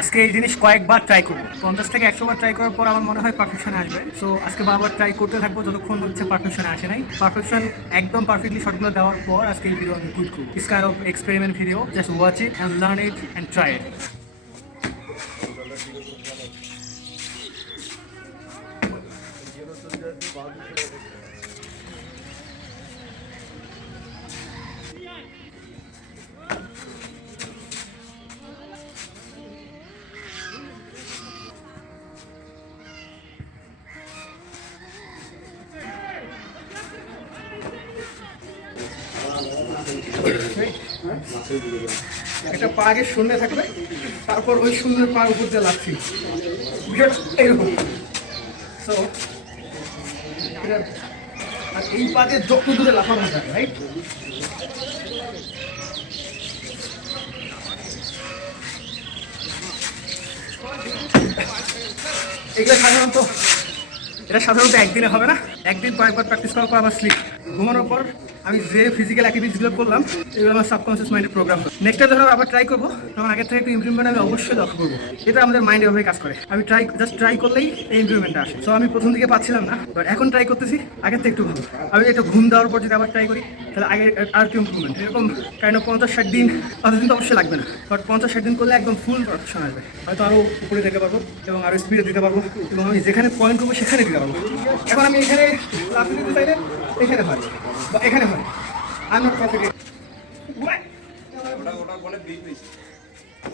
আজকে এই জিনিস কয়েকবার ট্রাই করবো, 50 থেকে 100 বার ট্রাই করার পর আমার মনে হয় পারফেকশনে আসবে। সো আজকে বারবার ট্রাই করতে থাকবো যতক্ষণ হচ্ছে পারফেকশনে আসে নাই। পারফেকশন একদম পারফেক্টলি শটগুলো দেওয়ার পর আজকে এই ভিডিও আমি কুইট করবো। This kind of experiment video, just watch it and learn it and try it. একটা পা আগে শূন্য থাকবে, তারপর ওই শূন্যের পা উপর দিয়ে লাগছি এইরকম। সো আর এই পা দিয়ে যত দূরে লাফানো থাকে, রাইট? এটা সাধারণত একদিনে হবে না, একদিন কয়েকবার প্র্যাকটিস করার পর আবার স্লিপ। ঘুমানোর পর আমি যে ফিজিক্যাল অ্যাক্টিভিটিসগুলো করলাম এগুলো আমার সাবকনসিয়াস মাইন্ডের প্রোগ্রাম। নেক্সট টাইম যখন আবার ট্রাই করবো তখন আগের থেকে একটু ইমপ্রুভমেন্ট আমি অবশ্যই লক্ষ্য করবো। এটা আমাদের মাইন্ড এভাবে কাজ করে। আমি জাস্ট ট্রাই করলেই এই ইমপ্রুভমেন্টটা আসে। সো আমি প্রথম দিকে পাচ্ছিলাম না, বাট এখন ট্রাই করতেছি আগের থেকে একটু ভালো। আমি একটু ঘুম দেওয়ার পর যদি আবার ট্রাই করি তাহলে আগে আর একটু ইমপ্রুভমেন্ট। এরকম কাইন্ড অফ 50-60 দিন, 5 দিন তো অবশ্যই লাগবে না, বাট 50-60 দিন করলে একদম ফুল পারফেকশন আসবে। হয়তো আরও উপরে দিতে পারবো এবং আরও স্পিডে দিতে পারবো এবং আমি যেখানে পয়েন্ট করবো সেখানে দিতে পারবো। এখন আমি এখানে লাফিয়ে দিতে চাইলে এখানে হয় বা এখানে হয়। I'm not perfect. What? ওটা বলে বিগ রিস্ক।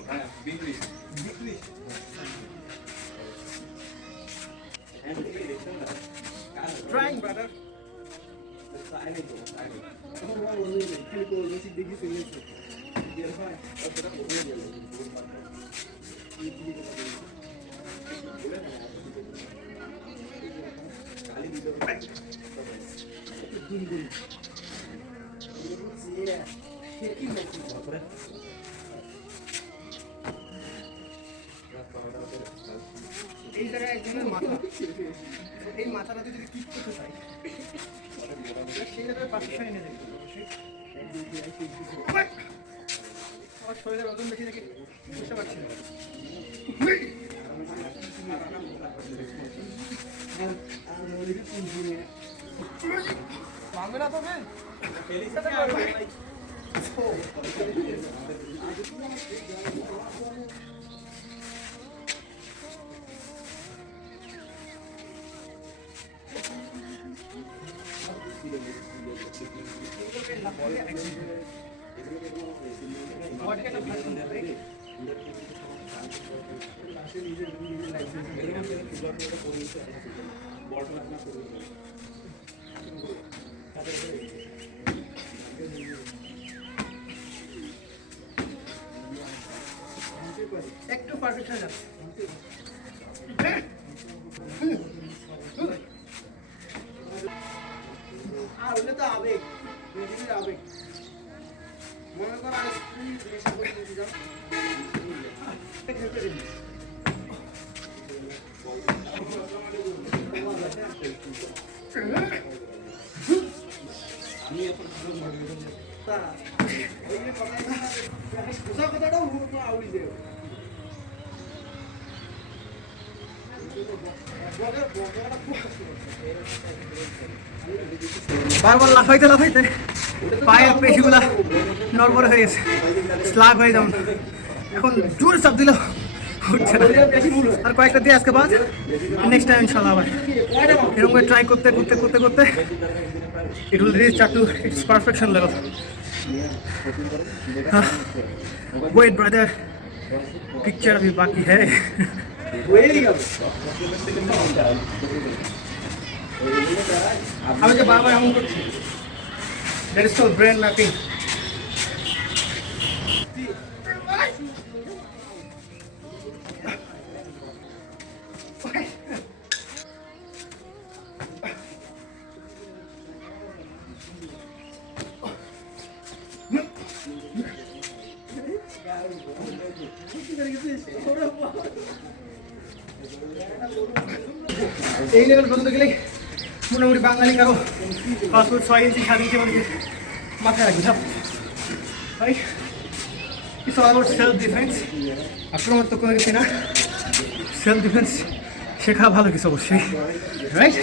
হ্যাঁ, big risk. Big risk. Trying, brother. এই জায়গায় একজনের মাথা, এই মাথাটাতে যদি কিক করতে চাই সেই জায়গায় পারফেকশন এনে দেবে। আমার শরীরের ওজন বেশি দেখে বুঝতে পারছি না। মানবে না তবে একটু পারফেকশন যাচ্ছে। আর ওটা তো আবেগ, আবেগ মনে করো কথাটাও আউড়ি দেব। বারবার লাফাইতে লাফাইতে পায়ের পেশিগুলা নড়বড়ে হয়ে গেছে, স্লাগ হয়ে যেমন। এখন জোরে চাপ দিল উঠছে না। আর কয়েকটা দিয়ে আজকে বাদ, নেক্সট টাইম ইনশাল্লাহ আবার এরকম করে ট্রাই করতে করতে করতে করতে it will reach up to its perfection level. Wait brother, picture अभी बाकी है। আমি যে বারবার এমন করছি, that is called brain mapping. এই লেভেল পর্যন্ত গেলে মোটামুটি বাঙালি কারো 5 ফুট 6 ইঞ্চি 7 ইঞ্চি মধ্যে মাথায় রাখি সব ভাই। It's all about self defence. আক্রমণ তো করে গেছি না, সেলফ ডিফেন্স শেখা ভালো কিছু অবশ্যই, রাইট?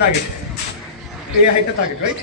টার্গেট, এই হাইটটা টার্গেট, রাইট?